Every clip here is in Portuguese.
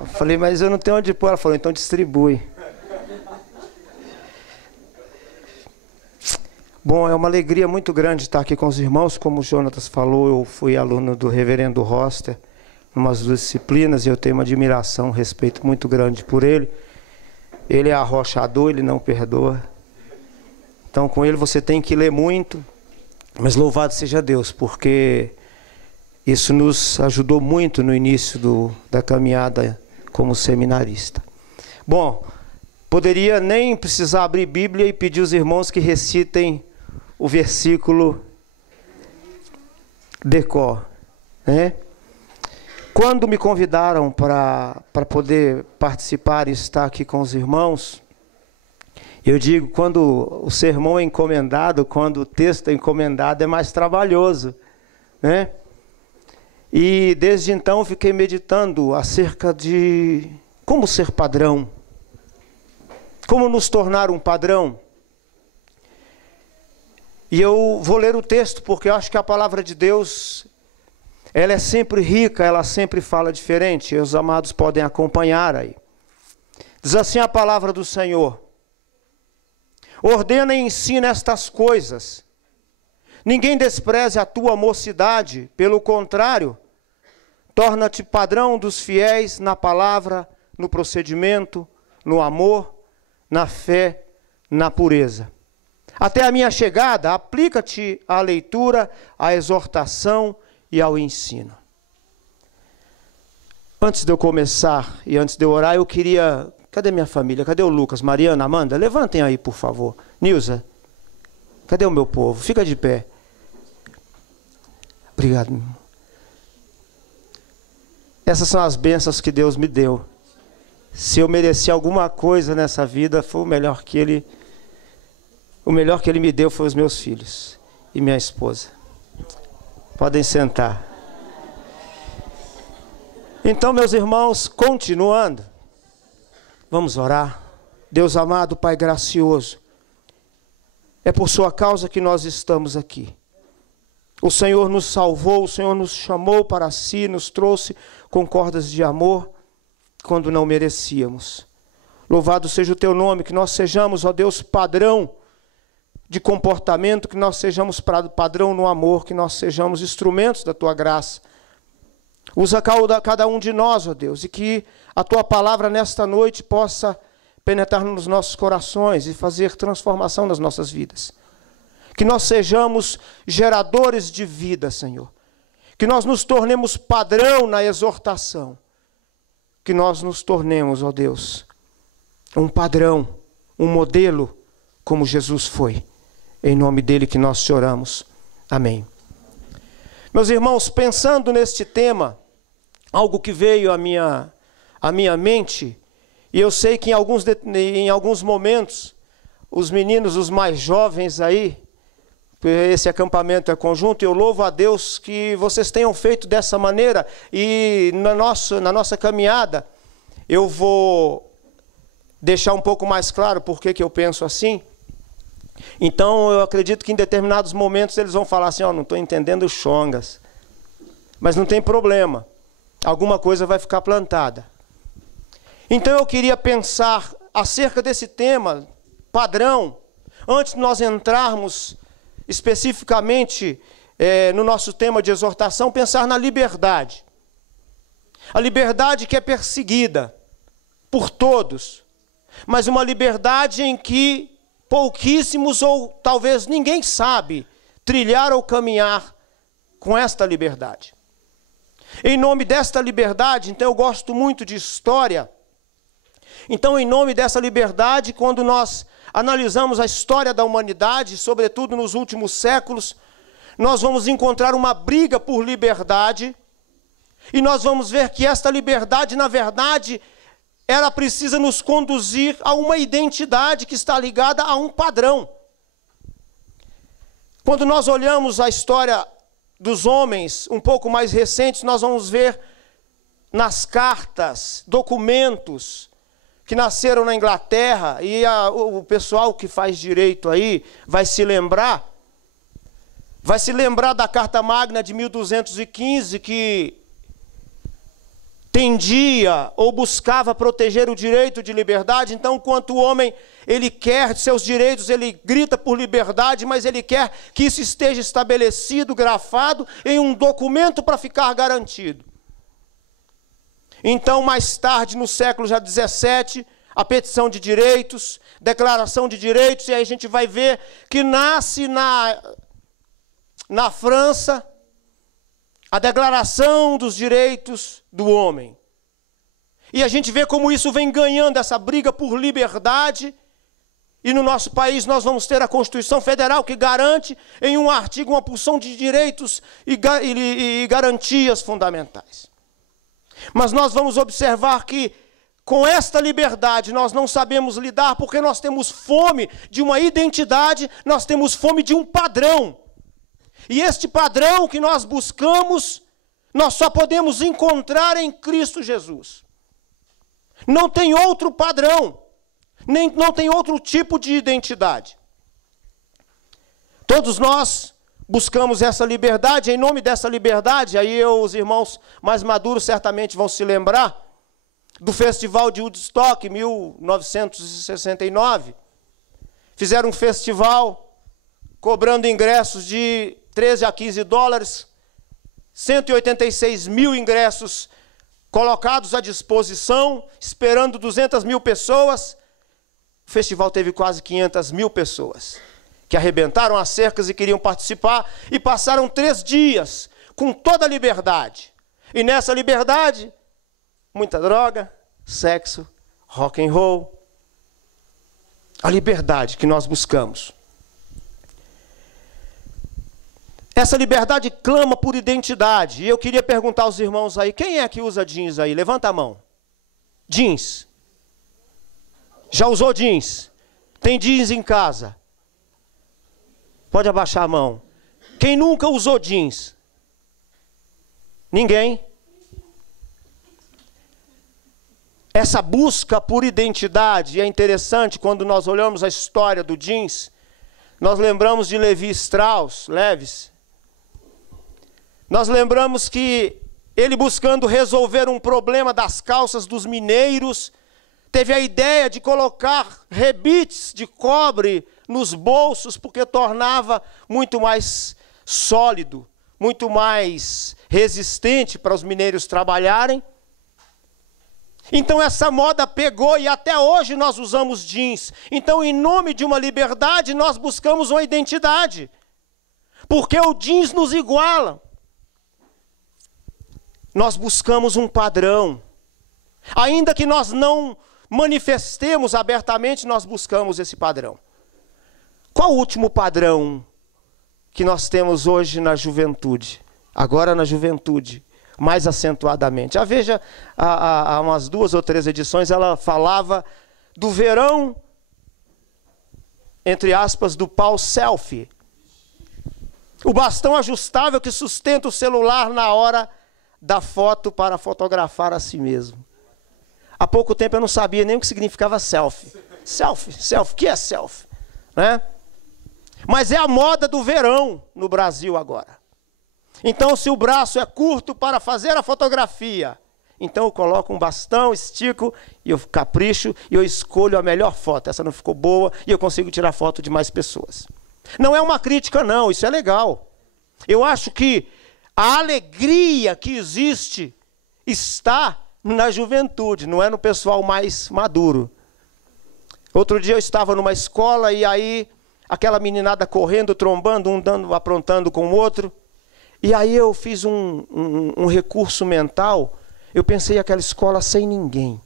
Eu falei, mas eu não tenho onde pôr. Ela falou, então distribui. Bom, é uma alegria muito grande estar aqui com os irmãos. Como o Jonatas falou, eu fui aluno do reverendo Roster, em umas duas disciplinas, e eu tenho uma admiração, um respeito muito grande por ele. Ele é arrochador, ele não perdoa. Então, com ele você tem que ler muito, mas louvado seja Deus, porque isso nos ajudou muito no início da caminhada como seminarista. Bom, poderia nem precisar abrir Bíblia e pedir aos irmãos que recitem o versículo de cor, né? Quando me convidaram para poder participar e estar aqui com os irmãos, eu digo, quando o sermão é encomendado, quando o texto é encomendado, é mais trabalhoso, né? E desde então fiquei meditando acerca de como ser padrão, como nos tornar um padrão. E eu vou ler o texto, porque eu acho que a palavra de Deus, ela é sempre rica, ela sempre fala diferente. E os amados podem acompanhar aí. Diz assim a palavra do Senhor: ordena e ensina estas coisas. Ninguém despreze a tua mocidade, pelo contrário, torna-te padrão dos fiéis na palavra, no procedimento, no amor, na fé, na pureza. Até a minha chegada, aplica-te à leitura, à exortação e ao ensino. Antes de eu começar e antes de eu orar, eu queria... Cadê minha família? Cadê o Lucas, Mariana, Amanda? Levantem aí, por favor. Nilza, cadê o meu povo? Fica de pé. Obrigado, meu irmão. Essas são as bênçãos que Deus me deu. Se eu mereci alguma coisa nessa vida, foi o melhor que Ele me deu foi os meus filhos e minha esposa. Podem sentar. Então, meus irmãos, continuando, vamos orar. Deus amado, Pai gracioso, é por sua causa que nós estamos aqui. O Senhor nos salvou, o Senhor nos chamou para si, nos trouxe com cordas de amor quando não merecíamos. Louvado seja o teu nome, que nós sejamos, ó Deus, padrão de comportamento, que nós sejamos padrão no amor, que nós sejamos instrumentos da tua graça. Usa cada um de nós, ó Deus, e que a tua palavra nesta noite possa penetrar nos nossos corações e fazer transformação nas nossas vidas. Que nós sejamos geradores de vida, Senhor. Que nós nos tornemos padrão na exortação. Que nós nos tornemos, ó Deus, um padrão, um modelo, como Jesus foi. Em nome dele que nós te oramos. Amém. Meus irmãos, pensando neste tema, algo que veio à minha mente, e eu sei que em alguns momentos, os meninos, os mais jovens aí, esse acampamento é conjunto, e eu louvo a Deus que vocês tenham feito dessa maneira, e na nossa caminhada, eu vou deixar um pouco mais claro por que eu penso assim. Então, eu acredito que em determinados momentos eles vão falar assim, ó, não estou entendendo chongas. Mas não tem problema. Alguma coisa vai ficar plantada. Então, eu queria pensar acerca desse tema, padrão, antes de nós entrarmos especificamente no nosso tema de exortação, pensar na liberdade. A liberdade que é perseguida por todos, mas uma liberdade em que pouquíssimos ou talvez ninguém sabe trilhar ou caminhar com esta liberdade. Em nome desta liberdade, então eu gosto muito de história. Então, em nome dessa liberdade, quando nós analisamos a história da humanidade, sobretudo nos últimos séculos, nós vamos encontrar uma briga por liberdade, e nós vamos ver que esta liberdade, na verdade, ela precisa nos conduzir a uma identidade que está ligada a um padrão. Quando nós olhamos a história dos homens um pouco mais recentes, nós vamos ver nas cartas, documentos que nasceram na Inglaterra, e o pessoal que faz direito aí vai se lembrar da Carta Magna de 1215, que tendia ou buscava proteger o direito de liberdade. Então, enquanto o homem, ele quer seus direitos, ele grita por liberdade, mas ele quer que isso esteja estabelecido, grafado em um documento para ficar garantido. Então, mais tarde, no século já 17, a petição de direitos, declaração de direitos, e aí a gente vai ver que nasce na França a declaração dos direitos do homem. E a gente vê como isso vem ganhando essa briga por liberdade. E no nosso país nós vamos ter a Constituição Federal que garante em um artigo uma porção de direitos e garantias fundamentais. Mas nós vamos observar que com esta liberdade nós não sabemos lidar porque nós temos fome de uma identidade, nós temos fome de um padrão. E este padrão que nós buscamos, nós só podemos encontrar em Cristo Jesus. Não tem outro padrão, não tem outro tipo de identidade. Todos nós buscamos essa liberdade, em nome dessa liberdade, aí os irmãos mais maduros certamente vão se lembrar do Festival de Woodstock, 1969. Fizeram um festival cobrando ingressos de 13 a 15 dólares, 186 mil ingressos colocados à disposição, esperando 200 mil pessoas. O festival teve quase 500 mil pessoas, que arrebentaram as cercas e queriam participar, e passaram 3 dias com toda a liberdade. E nessa liberdade, muita droga, sexo, rock and roll. A liberdade que nós buscamos. Essa liberdade clama por identidade. E eu queria perguntar aos irmãos aí, quem é que usa jeans aí? Levanta a mão. Jeans. Já usou jeans? Tem jeans em casa? Pode abaixar a mão. Quem nunca usou jeans? Ninguém? Essa busca por identidade é interessante quando nós olhamos a história do jeans. Nós lembramos de Levi Strauss, Levis. Nós lembramos que ele, buscando resolver um problema das calças dos mineiros, teve a ideia de colocar rebites de cobre nos bolsos, porque tornava muito mais sólido, muito mais resistente para os mineiros trabalharem. Então essa moda pegou e até hoje nós usamos jeans. Então, em nome de uma liberdade, nós buscamos uma identidade. Porque o jeans nos iguala. Nós buscamos um padrão. Ainda que nós não manifestemos abertamente, nós buscamos esse padrão. Qual o último padrão que nós temos hoje na juventude? Agora na juventude, mais acentuadamente. A Veja, há umas 2 ou 3 edições, ela falava do verão, entre aspas, do pau selfie. O bastão ajustável que sustenta o celular na hora da foto para fotografar a si mesmo. Há pouco tempo eu não sabia nem o que significava selfie. Selfie, o que é selfie? Né? Mas é a moda do verão no Brasil agora. Então, se o braço é curto para fazer a fotografia, então eu coloco um bastão, estico, e eu capricho, e eu escolho a melhor foto. Essa não ficou boa, e eu consigo tirar foto de mais pessoas. Não é uma crítica, não, isso é legal. Eu acho que a alegria que existe está na juventude, não é no pessoal mais maduro. Outro dia eu estava numa escola, e aí aquela meninada correndo, trombando, um dando, aprontando com o outro. E aí eu fiz um recurso mental, eu pensei aquela escola sem ninguém.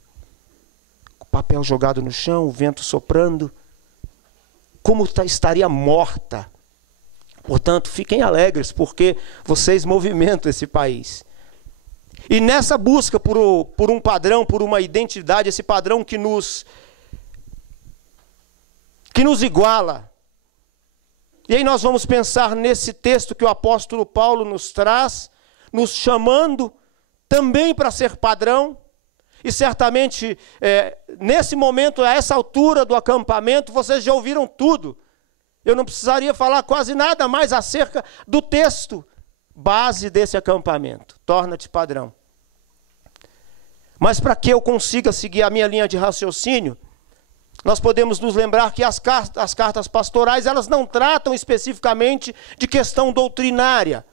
O papel jogado no chão, o vento soprando. Como estaria morta. Portanto, fiquem alegres, porque vocês movimentam esse país. E nessa busca por um padrão, por uma identidade, esse padrão que nos iguala. E aí nós vamos pensar nesse texto que o apóstolo Paulo nos traz, nos chamando também para ser padrão. E certamente, nesse momento, a essa altura do acampamento, vocês já ouviram tudo. Eu não precisaria falar quase nada mais acerca do texto base desse acampamento. Torna-te padrão. Mas para que eu consiga seguir a minha linha de raciocínio, nós podemos nos lembrar que as cartas pastorais, elas não tratam especificamente de questão doutrinária,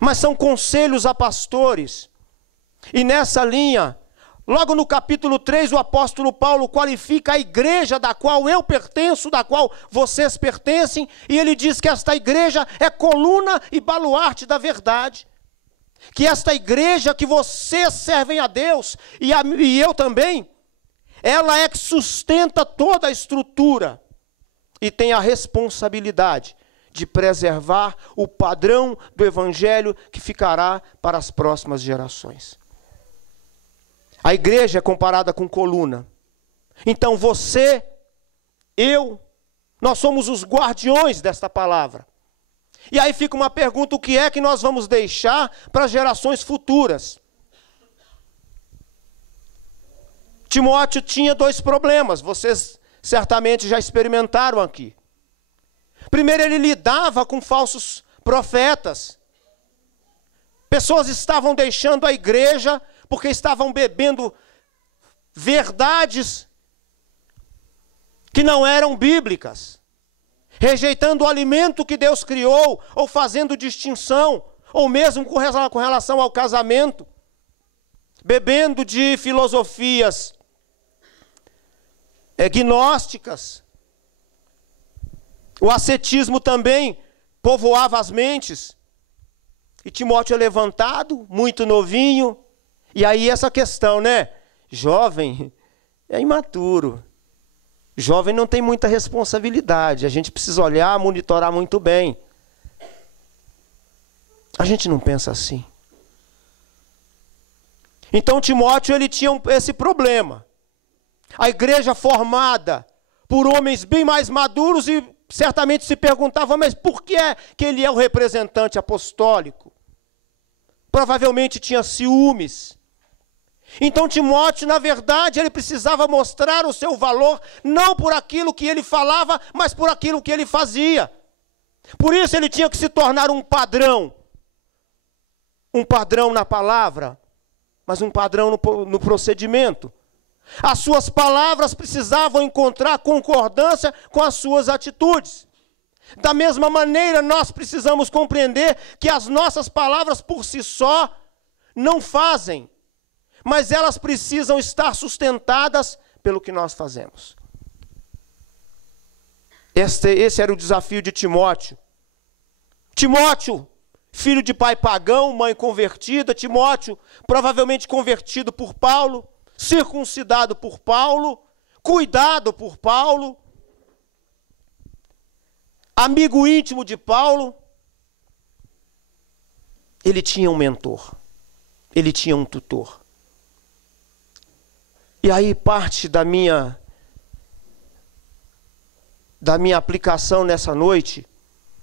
mas são conselhos a pastores. E nessa linha, logo no capítulo 3, o apóstolo Paulo qualifica a igreja da qual eu pertenço, da qual vocês pertencem, e ele diz que esta igreja é coluna e baluarte da verdade. Que esta igreja que vocês servem a Deus, e eu também, ela é que sustenta toda a estrutura e tem a responsabilidade de preservar o padrão do evangelho que ficará para as próximas gerações. A igreja é comparada com coluna. Então você, eu, nós somos os guardiões desta palavra. E aí fica uma pergunta: o que é que nós vamos deixar para as gerações futuras? Timóteo tinha 2 problemas, vocês certamente já experimentaram aqui. Primeiro, ele lidava com falsos profetas. Pessoas estavam deixando a igreja porque estavam bebendo verdades que não eram bíblicas, rejeitando o alimento que Deus criou, ou fazendo distinção, ou mesmo com relação ao casamento, bebendo de filosofias gnósticas. O ascetismo também povoava as mentes. E Timóteo é levantado, muito novinho. E aí essa questão, né? Jovem é imaturo. Jovem não tem muita responsabilidade. A gente precisa olhar, monitorar muito bem. A gente não pensa assim. Então Timóteo, ele tinha esse problema. A igreja formada por homens bem mais maduros, e certamente se perguntava: mas por que é que ele é o representante apostólico? Provavelmente tinha ciúmes. Então Timóteo, na verdade, ele precisava mostrar o seu valor, não por aquilo que ele falava, mas por aquilo que ele fazia. Por isso ele tinha que se tornar um padrão na palavra, mas um padrão no procedimento. As suas palavras precisavam encontrar concordância com as suas atitudes. Da mesma maneira, nós precisamos compreender que as nossas palavras por si só não fazem, mas elas precisam estar sustentadas pelo que nós fazemos. Esse era o desafio de Timóteo. Timóteo, filho de pai pagão, mãe convertida. Timóteo, provavelmente convertido por Paulo, circuncidado por Paulo, cuidado por Paulo, amigo íntimo de Paulo. Ele tinha um mentor, ele tinha um tutor. E aí parte da minha aplicação nessa noite,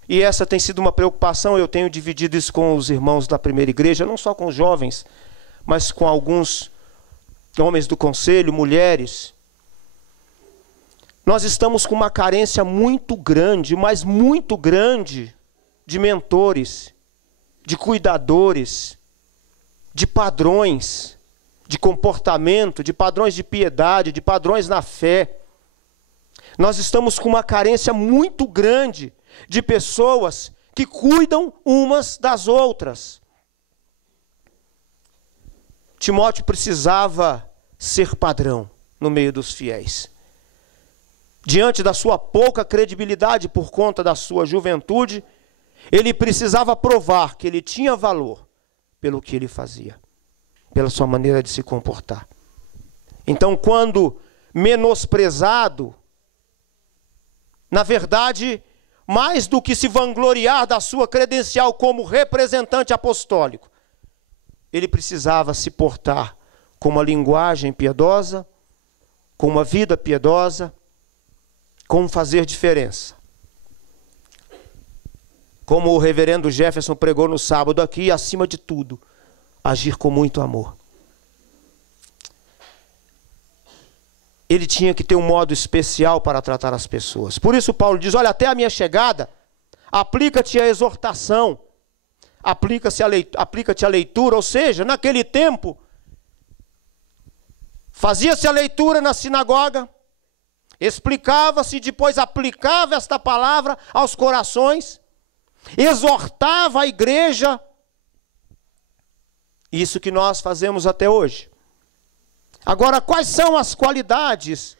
e essa tem sido uma preocupação, eu tenho dividido isso com os irmãos da primeira igreja, não só com os jovens, mas com alguns homens do conselho, mulheres. Nós estamos com uma carência muito grande, mas muito grande, de mentores, de cuidadores, de padrões de comportamento, de padrões de piedade, de padrões na fé. Nós estamos com uma carência muito grande de pessoas que cuidam umas das outras. Timóteo precisava ser padrão no meio dos fiéis. Diante da sua pouca credibilidade por conta da sua juventude, ele precisava provar que ele tinha valor pelo que ele fazia, pela sua maneira de se comportar. Então, quando menosprezado, na verdade, mais do que se vangloriar da sua credencial como representante apostólico, ele precisava se portar com uma linguagem piedosa, com uma vida piedosa, com fazer diferença. Como o reverendo Jefferson pregou no sábado aqui, acima de tudo, agir com muito amor. Ele tinha que ter um modo especial para tratar as pessoas. Por isso Paulo diz: olha, até a minha chegada, aplica-te a exortação, aplica-te a leitura. Ou seja, naquele tempo, Fazia-se a leitura na sinagoga, explicava-se, depois aplicava esta palavra aos corações, exortava a igreja. Isso que nós fazemos até hoje. Agora, quais são as qualidades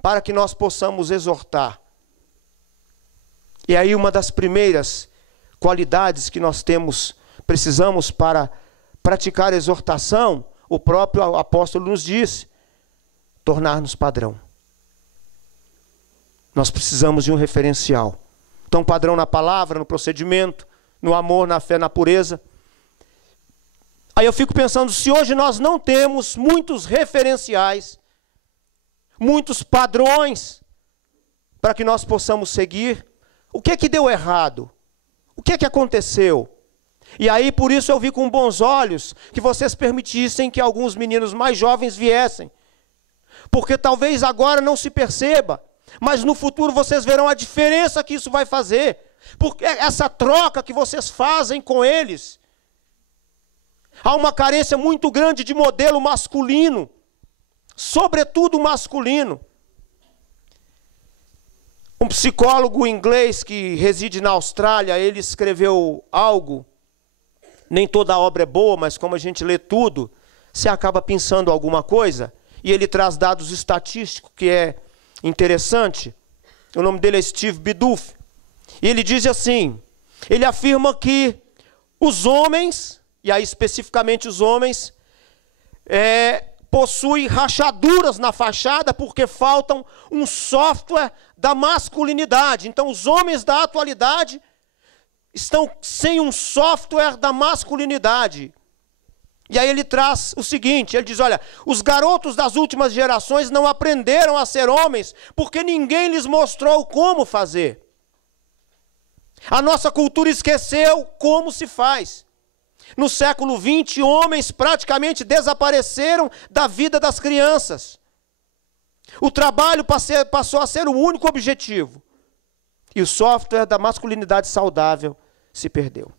para que nós possamos exortar? E aí uma das primeiras qualidades que nós precisamos para praticar a exortação, o próprio apóstolo nos disse: tornar-nos padrão. Nós precisamos de um referencial. Então, padrão na palavra, no procedimento, no amor, na fé, na pureza. Aí eu fico pensando, se hoje nós não temos muitos referenciais, muitos padrões para que nós possamos seguir, o que é que deu errado? O que é que aconteceu? E aí, por isso eu vi com bons olhos que vocês permitissem que alguns meninos mais jovens viessem. Porque talvez agora não se perceba, mas no futuro vocês verão a diferença que isso vai fazer. Porque essa troca que vocês fazem com eles, há uma carência muito grande de modelo masculino, sobretudo masculino. Um psicólogo inglês que reside na Austrália, ele escreveu algo, nem toda a obra é boa, mas como a gente lê tudo, você acaba pensando alguma coisa, e ele traz dados estatísticos que é interessante. O nome dele é Steve Biddulph. E ele diz assim, ele afirma que os homens, e aí especificamente os homens, possuem rachaduras na fachada porque faltam um software da masculinidade. Então os homens da atualidade estão sem um software da masculinidade. E aí ele traz o seguinte, ele diz, olha, os garotos das últimas gerações não aprenderam a ser homens porque ninguém lhes mostrou como fazer. A nossa cultura esqueceu como se faz. No século XX, homens praticamente desapareceram da vida das crianças. O trabalho passou a ser o único objetivo. E o software da masculinidade saudável se perdeu.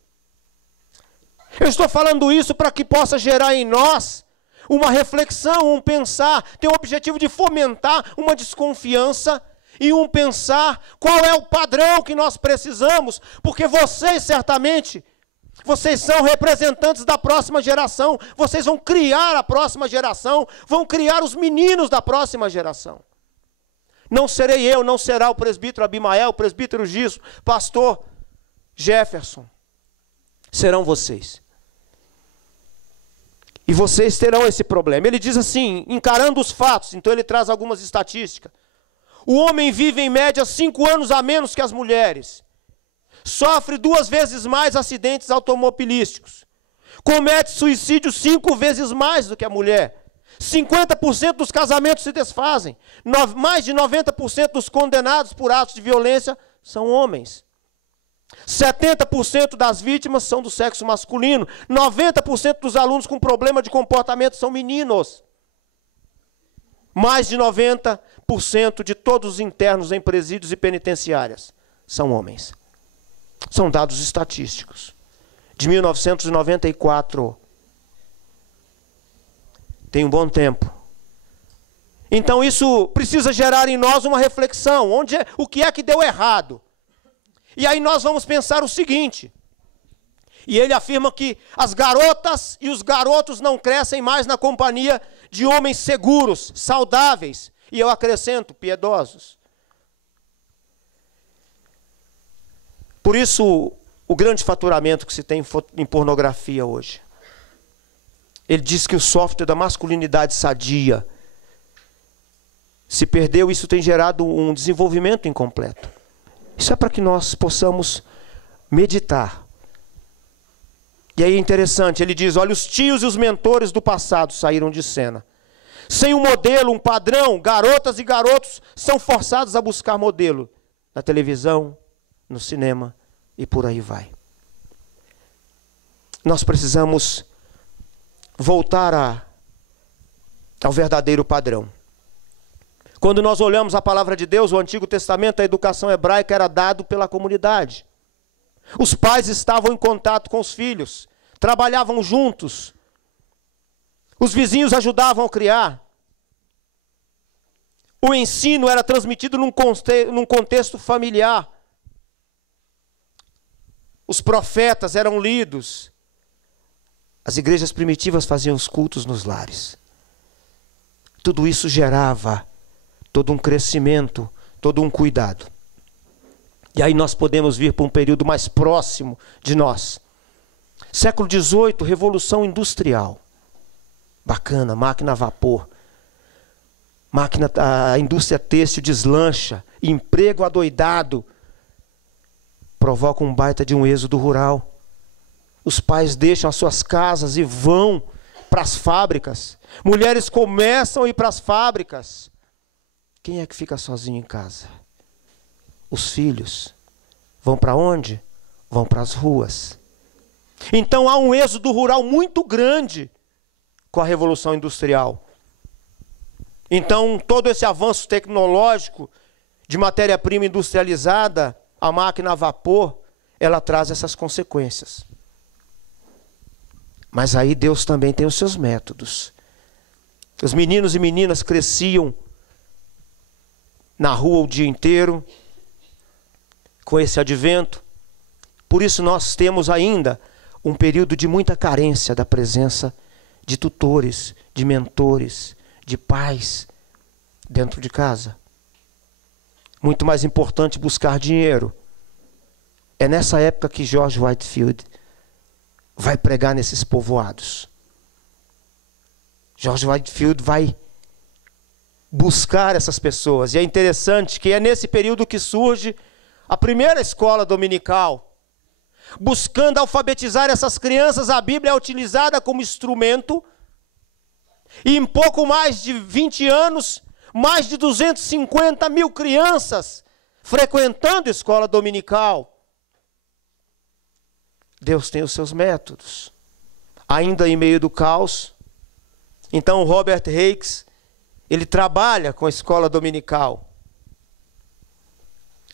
Eu estou falando isso para que possa gerar em nós uma reflexão, um pensar, ter o objetivo de fomentar uma desconfiança e um pensar qual é o padrão que nós precisamos, porque vocês certamente, vocês são representantes da próxima geração, vocês vão criar a próxima geração, vão criar os meninos da próxima geração. Não serei eu, não será o presbítero Abimael, o presbítero Giso, pastor Jefferson. Serão vocês. E vocês terão esse problema. Ele diz assim, encarando os fatos, então ele traz algumas estatísticas. O homem vive em média 5 anos a menos que as mulheres. Sofre 2 vezes mais acidentes automobilísticos. Comete suicídio 5 vezes mais do que a mulher. 50% dos casamentos se desfazem. Mais de 90% dos condenados por atos de violência são homens. 70% das vítimas são do sexo masculino. 90% dos alunos com problema de comportamento são meninos. Mais de 90% de todos os internos em presídios e penitenciárias são homens. São dados estatísticos. De 1994. Tem um bom tempo. Então isso precisa gerar em nós uma reflexão. O que é que deu errado? E aí nós vamos pensar o seguinte. E ele afirma que as garotas e os garotos não crescem mais na companhia de homens seguros, saudáveis. E eu acrescento, piedosos. Por isso, o grande faturamento que se tem em pornografia hoje. Ele diz que o software da masculinidade sadia se perdeu, isso tem gerado um desenvolvimento incompleto. Isso é para que nós possamos meditar. E aí é interessante, ele diz, olha, os tios e os mentores do passado saíram de cena. Sem um modelo, um padrão, garotas e garotos são forçados a buscar modelo na televisão, no cinema e por aí vai. Nós precisamos voltar ao verdadeiro padrão. Quando nós olhamos a palavra de Deus, o Antigo Testamento, a educação hebraica era dado pela comunidade. Os pais estavam em contato com os filhos, trabalhavam juntos. Os vizinhos ajudavam a criar. O ensino era transmitido num contexto familiar. Os profetas eram lidos. As igrejas primitivas faziam os cultos nos lares. Tudo isso gerava todo um crescimento, todo um cuidado. E aí nós podemos vir para um período mais próximo de nós. Século XVIII, Revolução Industrial. Bacana, máquina a vapor. A indústria têxtil deslancha. Emprego adoidado. Provoca um baita de um êxodo rural. Os pais deixam as suas casas e vão para as fábricas. Mulheres começam a ir para as fábricas. Quem é que fica sozinho em casa? Os filhos. Vão para onde? Vão para as ruas. Então há um êxodo rural muito grande com a Revolução Industrial. Então todo esse avanço tecnológico de matéria-prima industrializada, a máquina a vapor, ela traz essas consequências. Mas aí Deus também tem os seus métodos. Os meninos e meninas cresciam na rua o dia inteiro, com esse advento. Por isso nós temos ainda um período de muita carência da presença de tutores, de mentores, de pais dentro de casa. Muito mais importante buscar dinheiro. É nessa época que George Whitefield vai pregar nesses povoados. George Whitefield vai buscar essas pessoas. E é interessante que é nesse período que surge a primeira escola dominical. Buscando alfabetizar essas crianças, a Bíblia é utilizada como instrumento. E em pouco mais de 20 anos, mais de 250 mil crianças frequentando a escola dominical. Deus tem os seus métodos. Ainda em meio do caos. Então o Robert Hakes, ele trabalha com a escola dominical.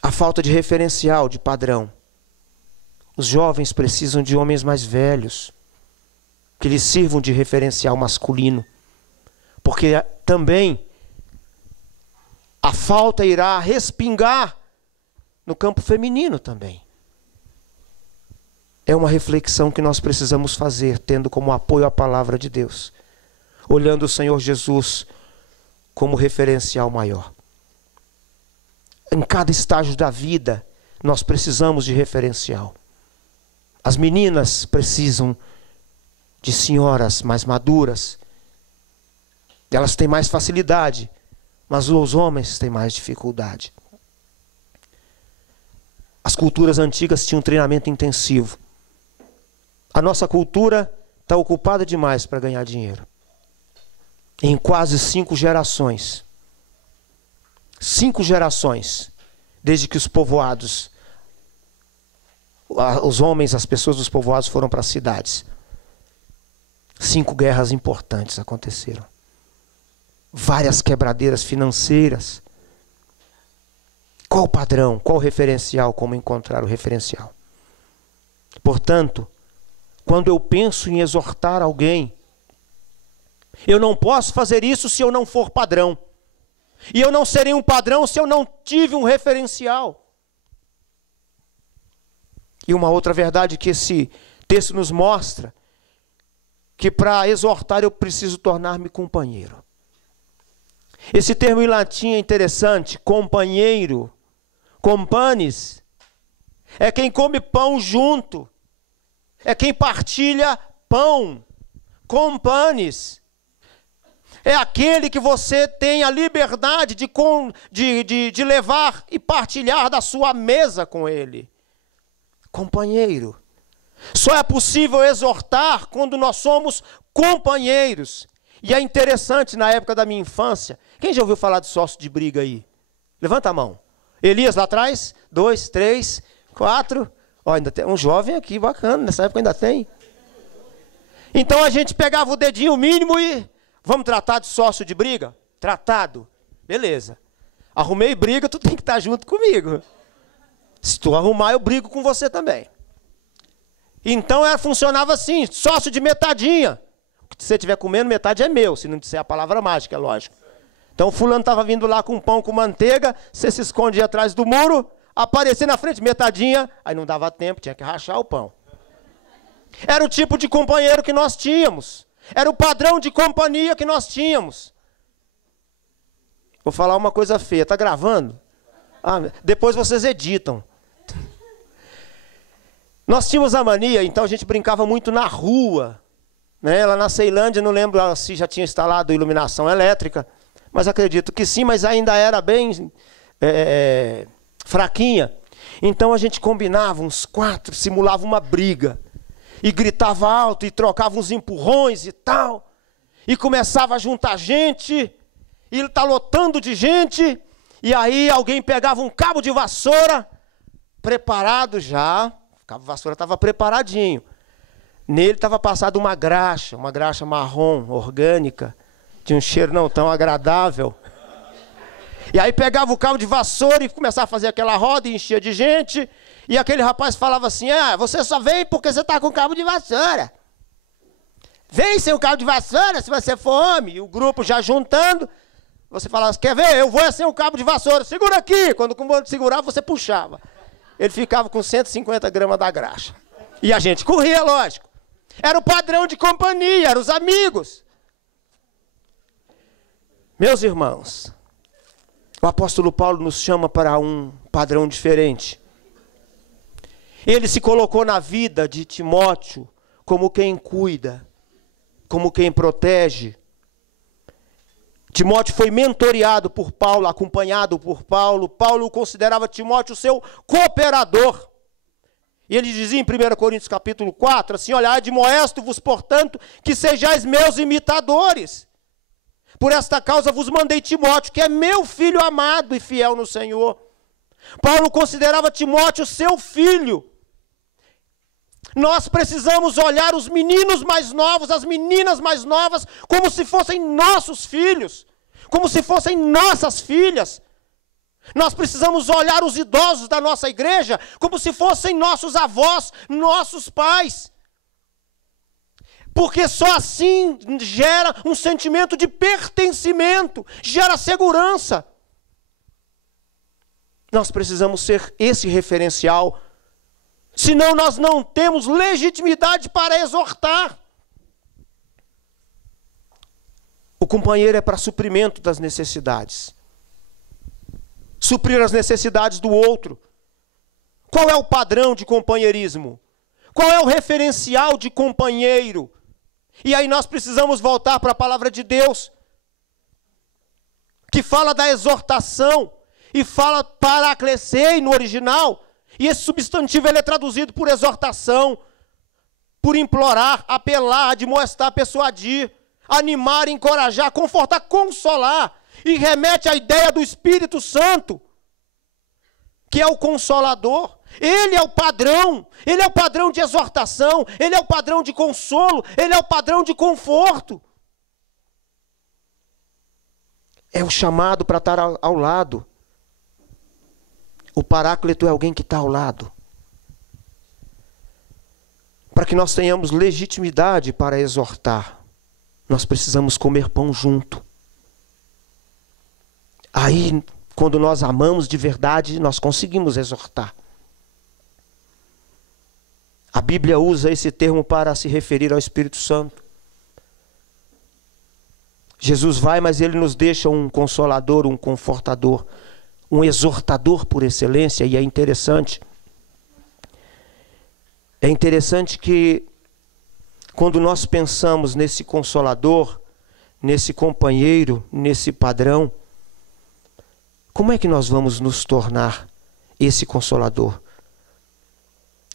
A falta de referencial, de padrão. Os jovens precisam de homens mais velhos, que lhes sirvam de referencial masculino. Porque também a falta irá respingar no campo feminino também. É uma reflexão que nós precisamos fazer, tendo como apoio a palavra de Deus. Olhando o Senhor Jesus como referencial maior. Em cada estágio da vida, nós precisamos de referencial. As meninas precisam de senhoras mais maduras. Elas têm mais facilidade, mas os homens têm mais dificuldade. As culturas antigas tinham treinamento intensivo. A nossa cultura está ocupada demais para ganhar dinheiro. Em quase 5 gerações. 5 gerações, desde que os povoados, os homens, as pessoas dos povoados foram para as cidades. 5 guerras importantes aconteceram. Várias quebradeiras financeiras. Qual o padrão? Qual o referencial? Como encontrar o referencial? Portanto, quando eu penso em exortar alguém, eu não posso fazer isso se eu não for padrão. E eu não serei um padrão se eu não tive um referencial. E uma outra verdade que esse texto nos mostra, que para exortar eu preciso tornar-me companheiro. Esse termo em latim é interessante, companheiro, companis, é quem come pão junto, é quem partilha pão, companis. É aquele que você tem a liberdade de levar e partilhar da sua mesa com ele. Companheiro. Só é possível exortar quando nós somos companheiros. E é interessante, na época da minha infância, quem já ouviu falar de sócio de briga aí? Levanta a mão. Elias lá atrás, 2, 3, 4. Ó, ainda tem um jovem aqui, bacana, nessa época ainda tem. Então a gente pegava o dedinho mínimo e... Vamos tratar de sócio de briga? Tratado. Beleza. Arrumei briga, tu tem que estar junto comigo. Se tu arrumar, eu brigo com você também. Então funcionava assim, sócio de metadinha. O que você estiver comendo, metade é meu, se não disser a palavra mágica, é lógico. Então fulano estava vindo lá com pão com manteiga, você se escondia atrás do muro, aparecia na frente, metadinha, aí não dava tempo, tinha que rachar o pão. Era o tipo de companheiro que nós tínhamos. Era o padrão de companhia que nós tínhamos. Vou falar uma coisa feia, tá gravando? Depois vocês editam. Nós tínhamos a mania, então a gente brincava muito na rua, né? Lá na Ceilândia, não lembro se já tinha instalado iluminação elétrica, mas acredito que sim, mas ainda era bem fraquinha. Então a gente combinava uns 4, simulava uma briga, e gritava alto, e trocava uns empurrões e tal, e começava a juntar gente, e ele tá lotando de gente, e aí alguém pegava um cabo de vassoura, preparado já, o cabo de vassoura estava preparadinho, nele estava passado uma graxa marrom, orgânica, de um cheiro não tão agradável. E aí pegava o cabo de vassoura e começava a fazer aquela roda e enchia de gente. E aquele rapaz falava assim, você só vem porque você está com cabo de vassoura. Vem sem o cabo de vassoura se você for homem. E o grupo já juntando, você falava, quer ver? Eu vou sem o cabo de vassoura. Segura aqui. Quando segurava, você puxava. Ele ficava com 150 gramas da graxa. E a gente corria, lógico. Era o padrão de companhia, eram os amigos. Meus irmãos, o apóstolo Paulo nos chama para um padrão diferente. Ele se colocou na vida de Timóteo como quem cuida, como quem protege. Timóteo foi mentoreado por Paulo, acompanhado por Paulo. Paulo considerava Timóteo seu cooperador. E ele dizia em 1 Coríntios capítulo 4, assim, olha, admoesto-vos, portanto, que sejais meus imitadores. Por esta causa vos mandei Timóteo, que é meu filho amado e fiel no Senhor. Paulo considerava Timóteo seu filho. Nós precisamos olhar os meninos mais novos, as meninas mais novas, como se fossem nossos filhos, como se fossem nossas filhas. Nós precisamos olhar os idosos da nossa igreja como se fossem nossos avós, nossos pais. Porque só assim gera um sentimento de pertencimento, gera segurança. Nós precisamos ser esse referencial, senão nós não temos legitimidade para exortar. O companheiro é para suprimento das necessidades. Suprir as necessidades do outro. Qual é o padrão de companheirismo? Qual é o referencial de companheiro? E aí nós precisamos voltar para a palavra de Deus, que fala da exortação, e fala paraclesei no original, e esse substantivo ele é traduzido por exortação, por implorar, apelar, admoestar, persuadir, animar, encorajar, confortar, consolar, e remete à ideia do Espírito Santo, que é o Consolador. Ele é o padrão de exortação, ele é o padrão de consolo, ele é o padrão de conforto. É o chamado para estar ao lado. O paráclito é alguém que está ao lado. Para que nós tenhamos legitimidade para exortar, nós precisamos comer pão junto. Aí, quando nós amamos de verdade, nós conseguimos exortar. A Bíblia usa esse termo para se referir ao Espírito Santo. Jesus vai, mas ele nos deixa um consolador, um confortador, um exortador por excelência, e é interessante. É interessante que, quando nós pensamos nesse consolador, nesse companheiro, nesse padrão, como é que nós vamos nos tornar esse consolador?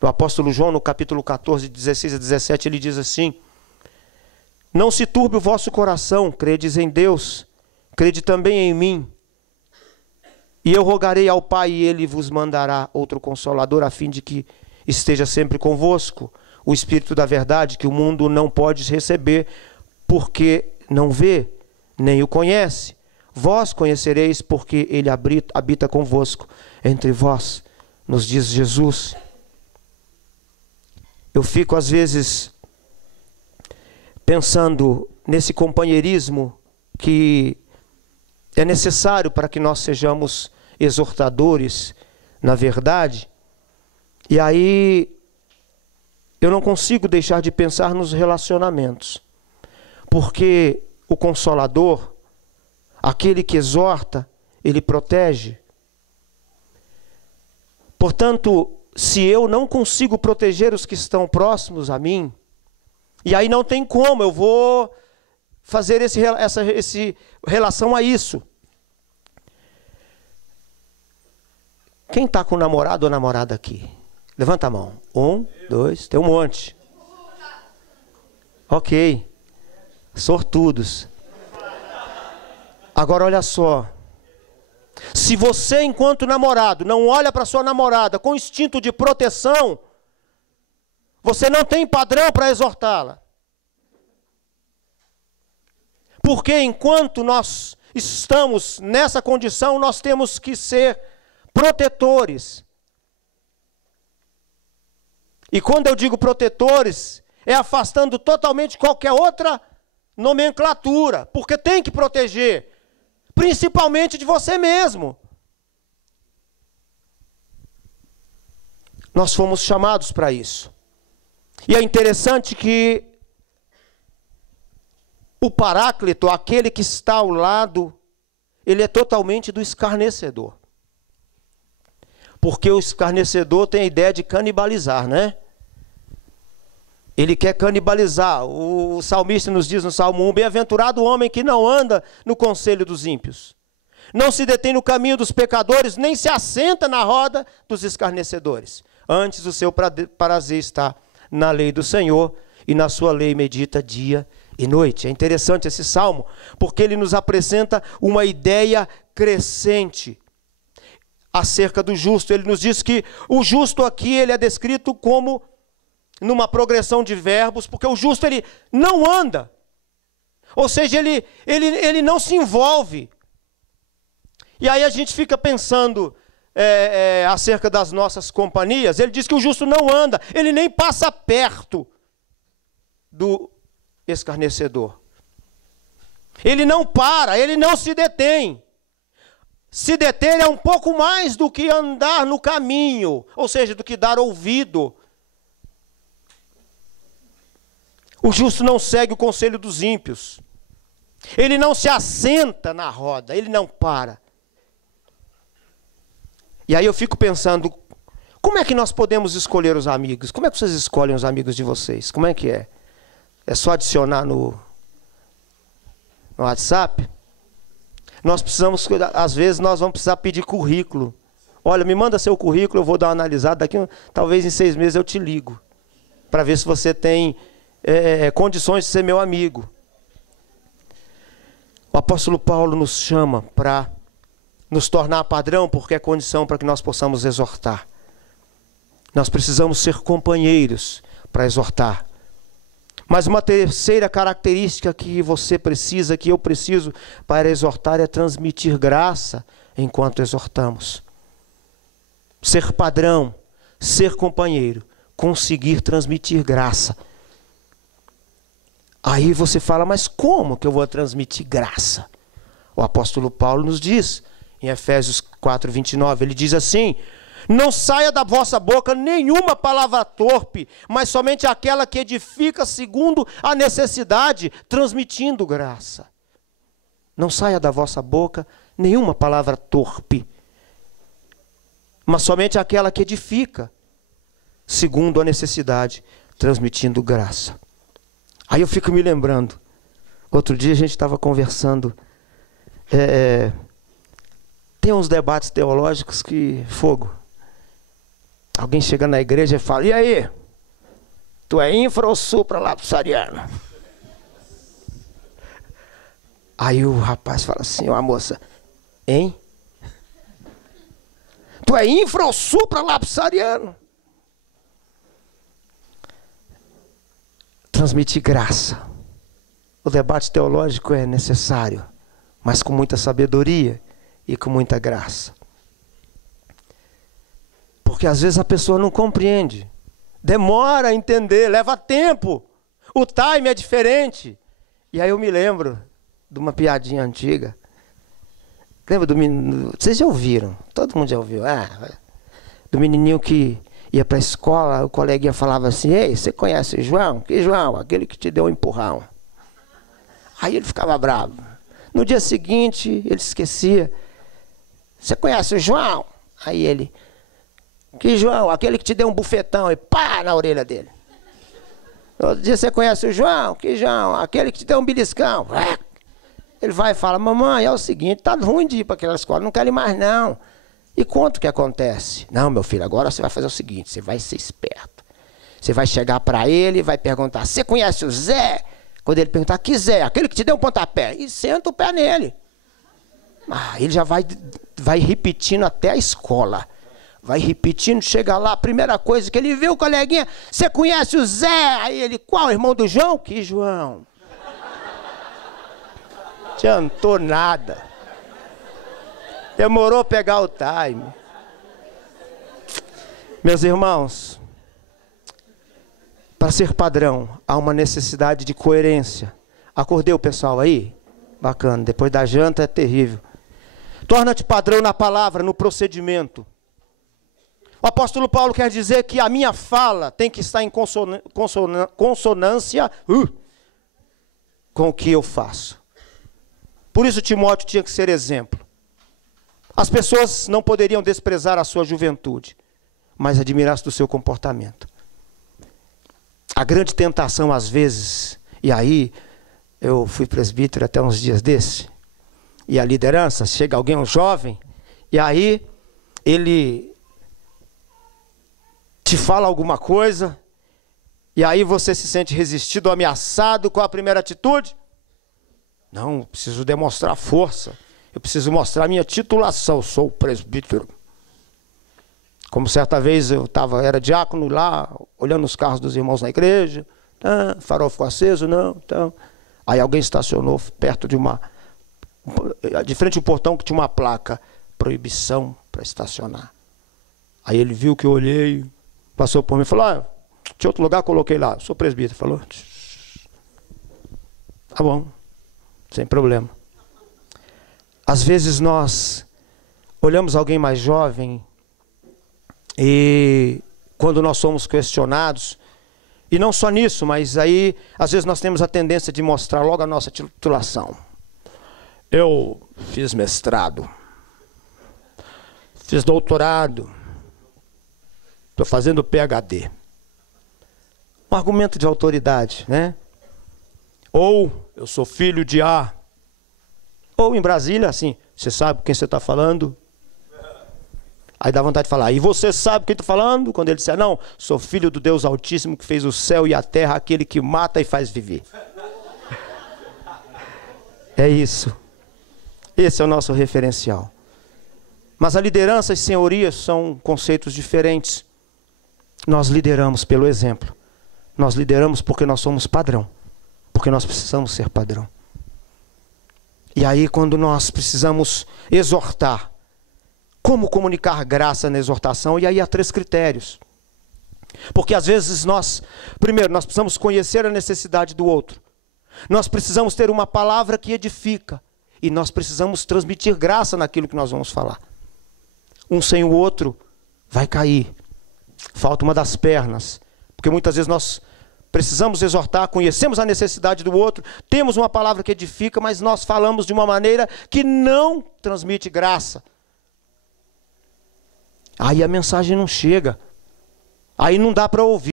O apóstolo João, no capítulo 14, 16 a 17, ele diz assim: não se turbe o vosso coração, credes em Deus, crede também em mim. E eu rogarei ao Pai, e Ele vos mandará outro Consolador, a fim de que esteja sempre convosco, o Espírito da verdade, que o mundo não pode receber, porque não vê, nem o conhece. Vós conhecereis, porque Ele habita convosco, entre vós, nos diz Jesus. Eu fico, às vezes, pensando nesse companheirismo que é necessário para que nós sejamos exortadores na verdade. E aí eu não consigo deixar de pensar nos relacionamentos, porque o Consolador, aquele que exorta, ele protege. Portanto, se eu não consigo proteger os que estão próximos a mim, e aí não tem como, eu vou fazer essa relação a isso. Quem está com namorado ou namorada aqui? Levanta a mão. 1, 2, tem um monte. Ok. Sortudos. Agora olha só. Se você, enquanto namorado, não olha para sua namorada com instinto de proteção, você não tem padrão para exortá-la. Porque enquanto nós estamos nessa condição, nós temos que ser protetores. E quando eu digo protetores, é afastando totalmente qualquer outra nomenclatura, porque tem que proteger, principalmente de você mesmo. Nós fomos chamados para isso. E é interessante que o Paráclito, aquele que está ao lado, ele é totalmente do escarnecedor. Porque o escarnecedor tem a ideia de canibalizar, né? Ele quer canibalizar. O salmista nos diz no Salmo 1, bem-aventurado o homem que não anda no conselho dos ímpios, não se detém no caminho dos pecadores, nem se assenta na roda dos escarnecedores. Antes o seu prazer está na lei do Senhor, e na sua lei medita dia e noite. É interessante esse salmo, porque ele nos apresenta uma ideia crescente acerca do justo. Ele nos diz que o justo aqui, ele é descrito como numa progressão de verbos, porque o justo, ele não anda. Ou seja, ele não se envolve. E aí a gente fica pensando acerca das nossas companhias. Ele diz que o justo não anda, ele nem passa perto do escarnecedor. Ele não para, ele não se detém. Se deter é um pouco mais do que andar no caminho, ou seja, do que dar ouvido. O justo não segue o conselho dos ímpios. Ele não se assenta na roda, ele não para. E aí eu fico pensando, como é que nós podemos escolher os amigos? Como é que vocês escolhem os amigos de vocês? Como é que é? É só adicionar no WhatsApp? Nós precisamos, às vezes nós vamos precisar pedir currículo. Olha, me manda seu currículo, eu vou dar uma analisada. Daqui, talvez em 6 meses eu te ligo, para ver se você tem condições de ser meu amigo. O apóstolo Paulo nos chama para nos tornar padrão, porque é condição para que nós possamos exortar. Nós precisamos ser companheiros para exortar. Mas uma terceira característica que você precisa, que eu preciso para exortar, é transmitir graça enquanto exortamos. Ser padrão, ser companheiro, conseguir transmitir graça. Aí você fala, mas como que eu vou transmitir graça? O apóstolo Paulo nos diz, em Efésios 4:29, ele diz assim: não saia da vossa boca nenhuma palavra torpe, mas somente aquela que edifica segundo a necessidade, transmitindo graça. Não saia da vossa boca nenhuma palavra torpe, mas somente aquela que edifica segundo a necessidade, transmitindo graça. Aí eu fico me lembrando, outro dia a gente estava conversando, tem uns debates teológicos que, fogo, alguém chega na igreja e fala, e aí, tu é infra ou supralapsariano? Aí o rapaz fala assim, ó, a moça, hein? Tu é infra ou supralapsariano? Transmitir graça. O debate teológico é necessário, mas com muita sabedoria e com muita graça. Porque às vezes a pessoa não compreende. Demora a entender, leva tempo. O time é diferente. E aí eu me lembro de uma piadinha antiga. Lembra do menino? Vocês já ouviram? Todo mundo já ouviu. Do menininho que ia para a escola, o coleguinha falava assim: ei, você conhece o João? Que João? Aquele que te deu um empurrão. Aí ele ficava bravo. No dia seguinte, ele esquecia. Você conhece o João? Aí ele: que João? Aquele que te deu um bufetão. E pá, na orelha dele. Outro dia: você conhece o João? Que João? Aquele que te deu um beliscão. Ele vai e fala: mamãe, é o seguinte, tá ruim de ir para aquela escola, não quero ir mais não. E conta o que acontece. Não, meu filho, agora você vai fazer o seguinte, você vai ser esperto. Você vai chegar para ele e vai perguntar: você conhece o Zé? Quando ele perguntar: que Zé? Aquele que te deu um pontapé. E senta o pé nele. Ele já vai repetindo até a escola. Vai repetindo, chega lá, a primeira coisa que ele viu, coleguinha: você conhece o Zé? Aí ele: qual, irmão do João? Que João? Adiantou nada. Demorou a pegar o time. Meus irmãos, para ser padrão, há uma necessidade de coerência. Acordei o pessoal aí? Bacana, depois da janta é terrível. Torna-te padrão na palavra, no procedimento. O apóstolo Paulo quer dizer que a minha fala tem que estar em consonância com o que eu faço. Por isso Timóteo tinha que ser exemplo. As pessoas não poderiam desprezar a sua juventude, mas admirar-se do seu comportamento. A grande tentação às vezes, e aí eu fui presbítero até uns dias desses, e a liderança, chega alguém, um jovem, e aí ele te fala alguma coisa, e aí você se sente resistido, ameaçado. Qual a primeira atitude? Não, eu preciso demonstrar força. Eu preciso mostrar minha titulação. Sou presbítero. Como certa vez eu era diácono lá, olhando os carros dos irmãos na igreja. Farol ficou aceso, não. Então. Aí alguém estacionou perto de frente ao portão que tinha uma placa: proibição para estacionar. Aí ele viu que eu olhei, passou por mim e falou: tinha outro lugar, coloquei lá. Sou presbítero. Falou: tá bom. Sem problema. Às vezes nós olhamos alguém mais jovem e quando nós somos questionados, e não só nisso, mas aí às vezes nós temos a tendência de mostrar logo a nossa titulação. Eu fiz mestrado, fiz doutorado, estou fazendo PhD. Um argumento de autoridade, né? Ou eu sou filho de A. Ou em Brasília, assim: você sabe com quem você está falando? Aí dá vontade de falar: e você sabe quem está falando? Quando ele disser: não, sou filho do Deus Altíssimo que fez o céu e a terra, aquele que mata e faz viver. É isso. Esse é o nosso referencial. Mas a liderança e senhoria são conceitos diferentes. Nós lideramos pelo exemplo. Nós lideramos porque nós somos padrão. Porque nós precisamos ser padrão. E aí, quando nós precisamos exortar, como comunicar graça na exortação? E aí há 3 critérios. Porque às vezes primeiro, nós precisamos conhecer a necessidade do outro. Nós precisamos ter uma palavra que edifica. E nós precisamos transmitir graça naquilo que nós vamos falar. Um sem o outro vai cair. Falta uma das pernas. Porque muitas vezes nós precisamos exortar, conhecemos a necessidade do outro, temos uma palavra que edifica, mas nós falamos de uma maneira que não transmite graça. Aí a mensagem não chega. Aí não dá para ouvir.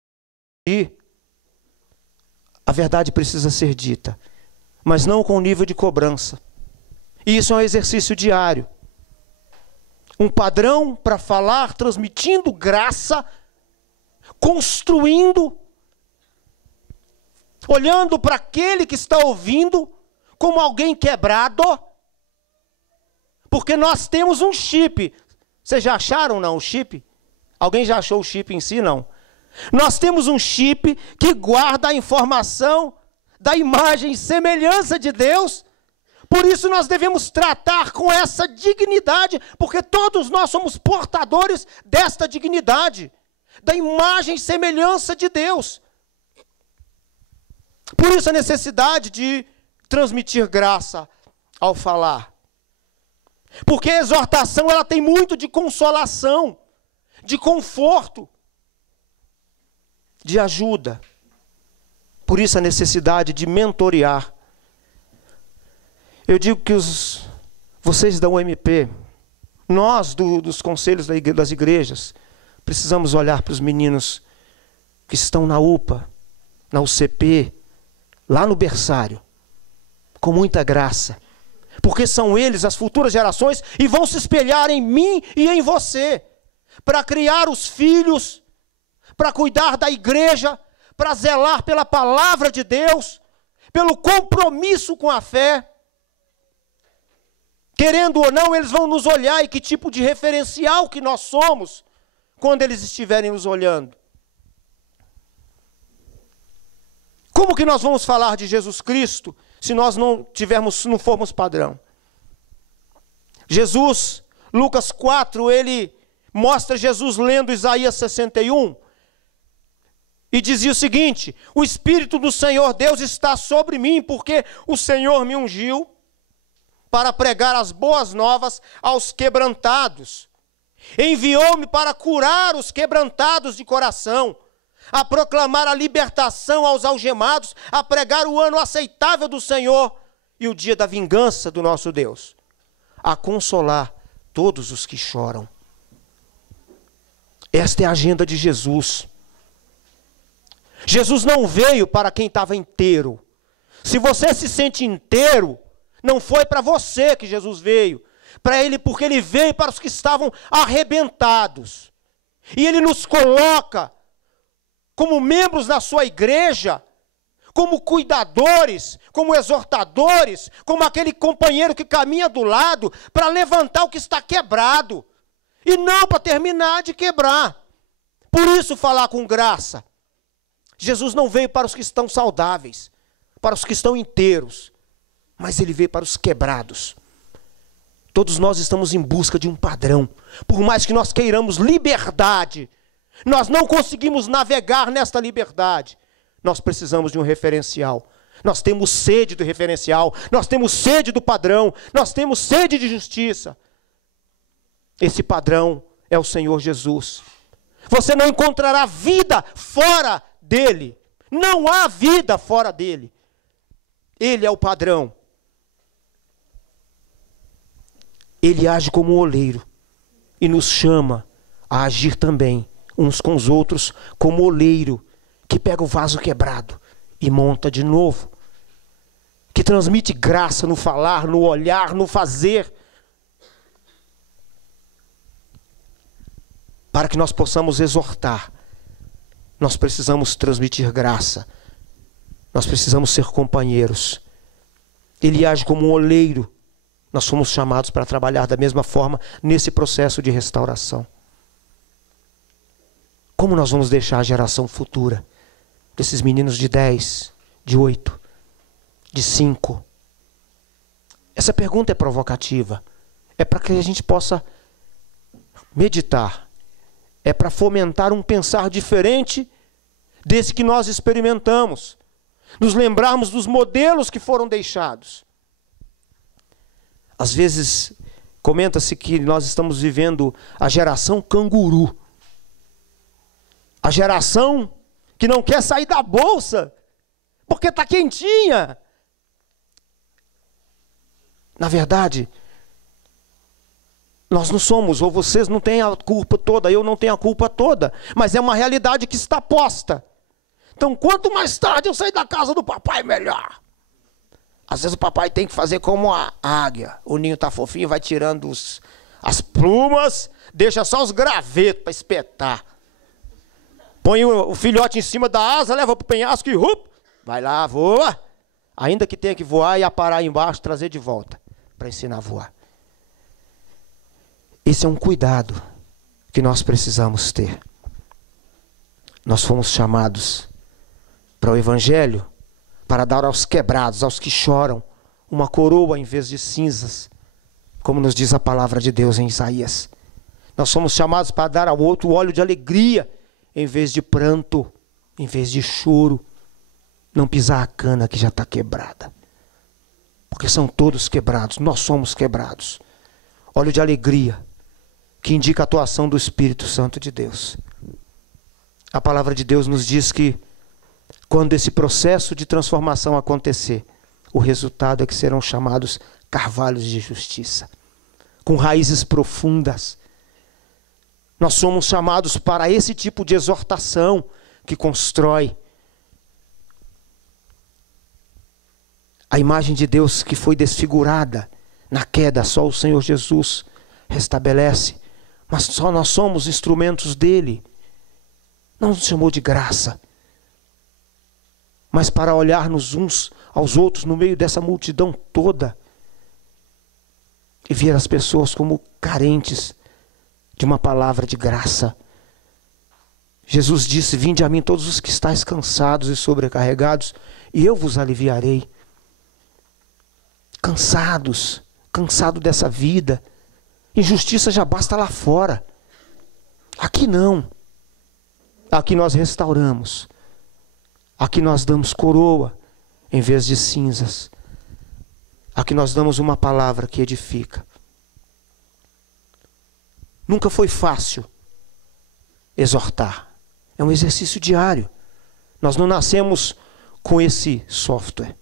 A verdade precisa ser dita, mas não com nível de cobrança. E isso é um exercício diário. Um padrão para falar, transmitindo graça, construindo, olhando para aquele que está ouvindo como alguém quebrado, porque nós temos um chip. Vocês já acharam, não, o chip? Alguém já achou o chip em si, não? Nós temos um chip que guarda a informação da imagem e semelhança de Deus. Por isso nós devemos tratar com essa dignidade, porque todos nós somos portadores desta dignidade, da imagem e semelhança de Deus. Por isso a necessidade de transmitir graça ao falar. Porque a exortação ela tem muito de consolação, de conforto, de ajuda. Por isso a necessidade de mentorear. Eu digo que vocês da UMP, nós dos conselhos das igrejas, precisamos olhar para os meninos que estão na UPA, na UCP, lá no berçário, com muita graça. Porque são eles as futuras gerações e vão se espelhar em mim e em você, para criar os filhos, para cuidar da igreja, para zelar pela palavra de Deus, pelo compromisso com a fé. Querendo ou não, eles vão nos olhar e que tipo de referencial que nós somos quando eles estiverem nos olhando. Como que nós vamos falar de Jesus Cristo se nós não formos padrão? Jesus, Lucas 4, ele mostra Jesus lendo Isaías 61 e dizia o seguinte: o Espírito do Senhor Deus está sobre mim, porque o Senhor me ungiu para pregar as boas novas aos quebrantados. Enviou-me para curar os quebrantados de coração, a proclamar a libertação aos algemados, a pregar o ano aceitável do Senhor e o dia da vingança do nosso Deus, a consolar todos os que choram. Esta é a agenda de Jesus. Jesus não veio para quem estava inteiro. Se você se sente inteiro, não foi para você que Jesus veio, para ele, porque ele veio para os que estavam arrebentados. E ele nos coloca como membros da sua igreja, como cuidadores, como exortadores, como aquele companheiro que caminha do lado para levantar o que está quebrado, e não para terminar de quebrar. Por isso falar com graça. Jesus não veio para os que estão saudáveis, para os que estão inteiros, mas ele veio para os quebrados. Todos nós estamos em busca de um padrão. Por mais que nós queiramos liberdade, nós não conseguimos navegar nesta liberdade. Nós precisamos de um referencial. Nós temos sede do referencial. Nós temos sede do padrão. Nós temos sede de justiça. Esse padrão é o Senhor Jesus. Você não encontrará vida fora dele. Não há vida fora dele. Ele é o padrão. Ele age como um oleiro e nos chama a agir também uns com os outros como oleiro que pega o vaso quebrado e monta de novo, que transmite graça no falar, no olhar, no fazer, para que nós possamos exortar. Nós precisamos transmitir graça, nós precisamos ser companheiros. Ele age como um oleiro. Nós somos chamados para trabalhar da mesma forma nesse processo de restauração. Como nós vamos deixar a geração futura desses meninos de 10, de 8, de 5? Essa pergunta é provocativa. É para que a gente possa meditar. É para fomentar um pensar diferente desse que nós experimentamos. Nos lembrarmos dos modelos que foram deixados. Às vezes, comenta-se que nós estamos vivendo a geração canguru. A geração que não quer sair da bolsa, porque está quentinha. Na verdade, nós não somos, ou vocês não têm a culpa toda, eu não tenho a culpa toda, mas é uma realidade que está posta. Então, quanto mais tarde eu sair da casa do papai, melhor. Às vezes o papai tem que fazer como a águia. O ninho está fofinho, vai tirando as plumas, deixa só os gravetos para espetar. Põe o filhote em cima da asa, leva para o penhasco e vai lá, voa. Ainda que tenha que voar e aparar embaixo, trazer de volta, para ensinar a voar. Esse é um cuidado que nós precisamos ter. Nós fomos chamados para o Evangelho, para dar aos quebrados, aos que choram, uma coroa em vez de cinzas, como nos diz a palavra de Deus em Isaías. Nós somos chamados para dar ao outro óleo de alegria, em vez de pranto, em vez de choro. Não pisar a cana que já está quebrada. Porque são todos quebrados, nós somos quebrados. óleo de alegria, que indica a atuação do Espírito Santo de Deus. A palavra de Deus nos diz que quando esse processo de transformação acontecer, o resultado é que serão chamados carvalhos de justiça, com raízes profundas. Nós somos chamados para esse tipo de exortação que constrói a imagem de Deus que foi desfigurada na queda. Só o Senhor Jesus restabelece, mas só nós somos instrumentos dele. Não nos chamou de graça, mas para olharmos uns aos outros no meio dessa multidão toda e ver as pessoas como carentes de uma palavra de graça. Jesus disse: vinde a mim todos os que estáis cansados e sobrecarregados, e eu vos aliviarei. Cansado dessa vida. Injustiça já basta lá fora. Aqui não. Aqui nós restauramos. Aqui nós damos coroa em vez de cinzas. Aqui nós damos uma palavra que edifica. Nunca foi fácil exortar. É um exercício diário. Nós não nascemos com esse software.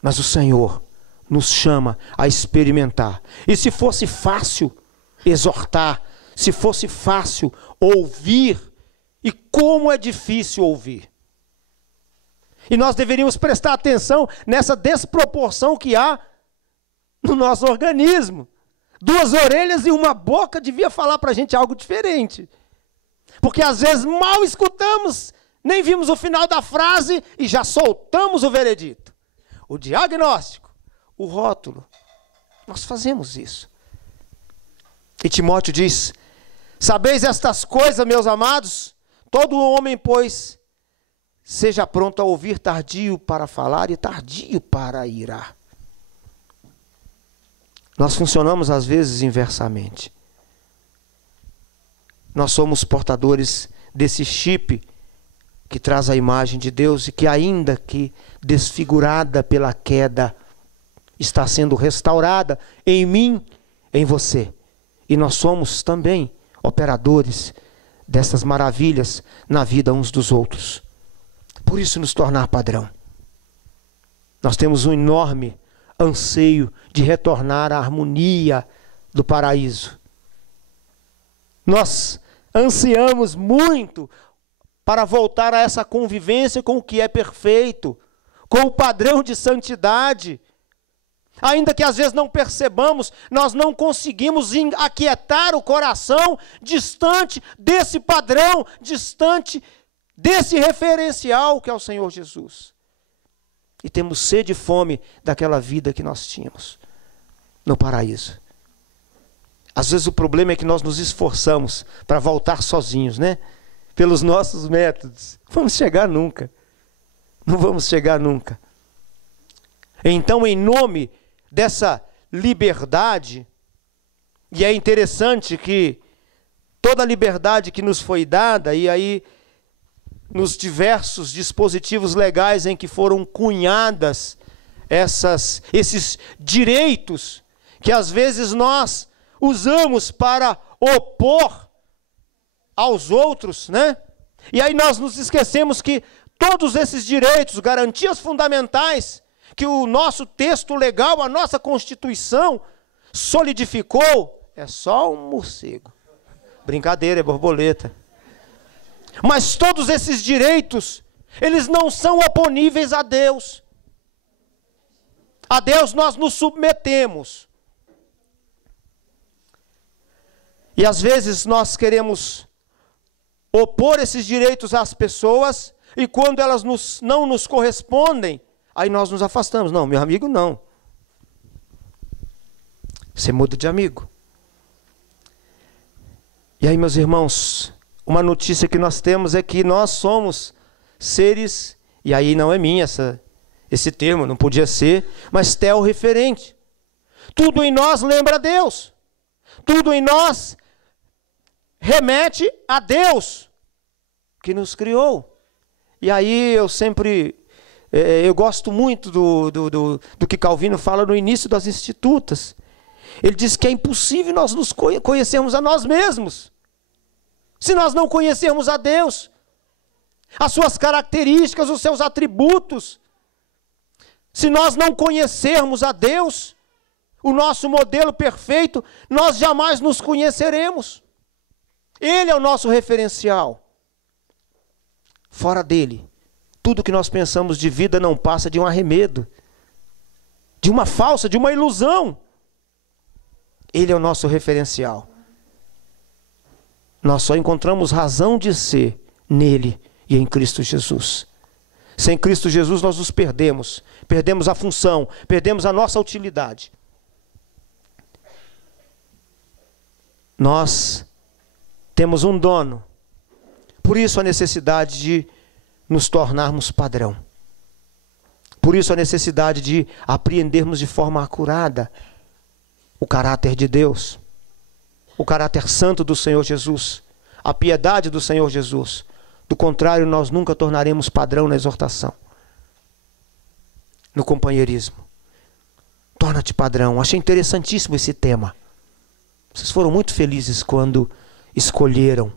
Mas o Senhor nos chama a experimentar. E se fosse fácil exortar, se fosse fácil ouvir, e como é difícil ouvir. E nós deveríamos prestar atenção nessa desproporção que há no nosso organismo. 2 orelhas e uma boca devia falar para a gente algo diferente. Porque às vezes mal escutamos, nem vimos o final da frase e já soltamos o veredito. O diagnóstico, o rótulo. Nós fazemos isso. E Timóteo diz: sabeis estas coisas, meus amados? Todo homem, pois, seja pronto a ouvir, tardio para falar e tardio para irar. Nós funcionamos às vezes inversamente. Nós somos portadores desse chip que traz a imagem de Deus e que, ainda que desfigurada pela queda, está sendo restaurada em mim, em você. E nós somos também operadores dessas maravilhas na vida uns dos outros. Por isso nos tornar padrão. Nós temos um enorme anseio de retornar à harmonia do paraíso. Nós ansiamos muito para voltar a essa convivência com o que é perfeito, com o padrão de santidade. Ainda que às vezes não percebamos, nós não conseguimos aquietar o coração distante desse padrão, distante desse referencial que é o Senhor Jesus. E temos sede e fome daquela vida que nós tínhamos no paraíso. Às vezes o problema é que nós nos esforçamos para voltar sozinhos, né? Pelos nossos métodos. Não vamos chegar nunca. Não vamos chegar nunca. Então, em nome dessa liberdade, e é interessante que toda a liberdade que nos foi dada, e aí nos diversos dispositivos legais em que foram cunhadas esses direitos, que às vezes nós usamos para opor aos outros, né? E aí nós nos esquecemos que todos esses direitos, garantias fundamentais, que o nosso texto legal, a nossa Constituição solidificou, é só um morcego. Brincadeira, é borboleta. Mas todos esses direitos, eles não são oponíveis a Deus. A Deus nós nos submetemos. E às vezes nós queremos opor esses direitos às pessoas, e quando elas não nos correspondem, aí nós nos afastamos. Não, meu amigo, não. Você muda de amigo. E aí, meus irmãos, uma notícia que nós temos é que nós somos seres, e aí não é minha esse termo, não podia ser, mas teorreferente. Tudo em nós lembra Deus. Tudo em nós remete a Deus que nos criou. E aí eu sempre Eu gosto muito do que Calvino fala no início das Institutas. Ele diz que é impossível nós nos conhecermos a nós mesmos, se nós não conhecermos a Deus, as suas características, os seus atributos. Se nós não conhecermos a Deus, o nosso modelo perfeito, nós jamais nos conheceremos. Ele é o nosso referencial. Fora dele, tudo que nós pensamos de vida não passa de um arremedo, de uma falsa, de uma ilusão. Ele é o nosso referencial. Nós só encontramos razão de ser nele e em Cristo Jesus. Sem Cristo Jesus nós nos perdemos. Perdemos a função, perdemos a nossa utilidade. Nós temos um dono. Por isso a necessidade de nos tornarmos padrão. Por isso a necessidade de apreendermos de forma acurada o caráter de Deus, o caráter santo do Senhor Jesus, a piedade do Senhor Jesus. Do contrário, nós nunca tornaremos padrão na exortação, no companheirismo. Torna-te padrão. Achei interessantíssimo esse tema. Vocês foram muito felizes quando escolheram.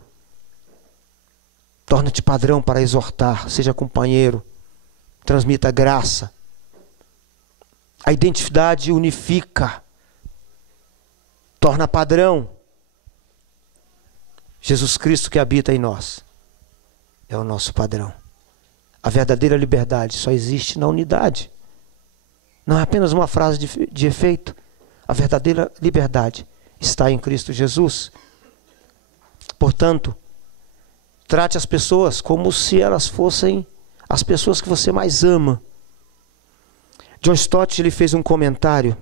Torna-te padrão para exortar, seja companheiro, transmita graça. A identidade unifica, torna padrão. Jesus Cristo que habita em nós é o nosso padrão. A verdadeira liberdade só existe na unidade. Não é apenas uma frase de efeito. A verdadeira liberdade está em Cristo Jesus. Portanto, trate as pessoas como se elas fossem as pessoas que você mais ama. John Stott, ele fez um comentário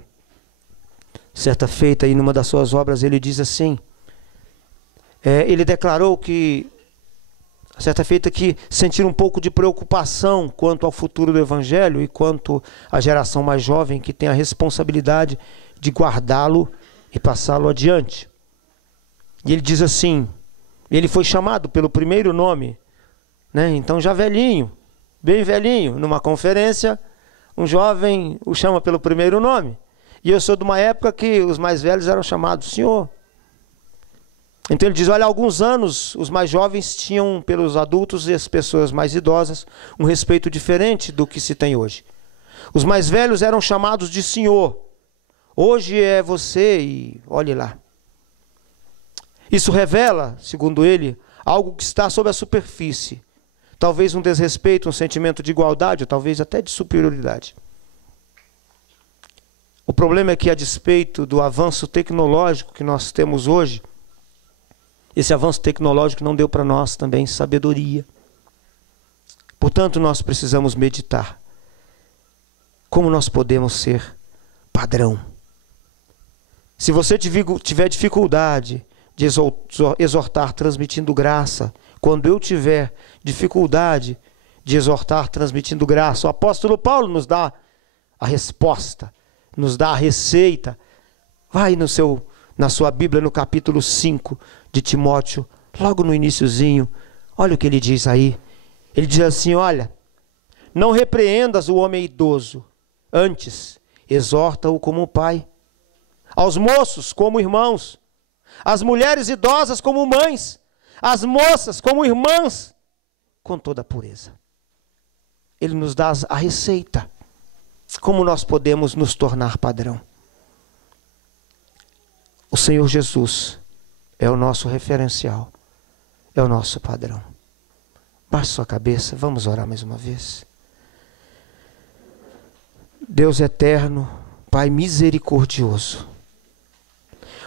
certa feita, e numa das suas obras ele diz assim, ele declarou que, certa feita, que sentir um pouco de preocupação quanto ao futuro do Evangelho e quanto à geração mais jovem que tem a responsabilidade de guardá-lo e passá-lo adiante. E ele diz assim, ele foi chamado pelo primeiro nome, né? Então já velhinho, bem velhinho, numa conferência, um jovem o chama pelo primeiro nome. E eu sou de uma época que os mais velhos eram chamados senhor. Então ele diz, olha, há alguns anos os mais jovens tinham pelos adultos e as pessoas mais idosas um respeito diferente do que se tem hoje. Os mais velhos eram chamados de senhor. Hoje é você e olhe lá. Isso revela, segundo ele, algo que está sob a superfície. Talvez um desrespeito, um sentimento de igualdade, ou talvez até de superioridade. O problema é que, a despeito do avanço tecnológico que nós temos hoje, esse avanço tecnológico não deu para nós também sabedoria. Portanto, nós precisamos meditar. Como nós podemos ser padrão? Se você tiver dificuldade de exortar transmitindo graça, quando eu tiver dificuldade de exortar transmitindo graça, o apóstolo Paulo nos dá a resposta, nos dá a receita. Vai na sua Bíblia, no capítulo 5 de Timóteo, logo no iniciozinho, olha o que ele diz aí. Ele diz assim, olha, não repreendas o homem idoso, antes exorta-o como pai, aos moços como irmãos, as mulheres idosas como mães, as moças como irmãs, com toda a pureza. Ele nos dá a receita, como nós podemos nos tornar padrão. O Senhor Jesus é o nosso referencial, é o nosso padrão. Baixe sua cabeça, vamos orar mais uma vez. Deus eterno, Pai misericordioso,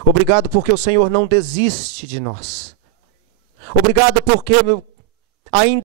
obrigado porque o Senhor não desiste de nós. Obrigado porque ainda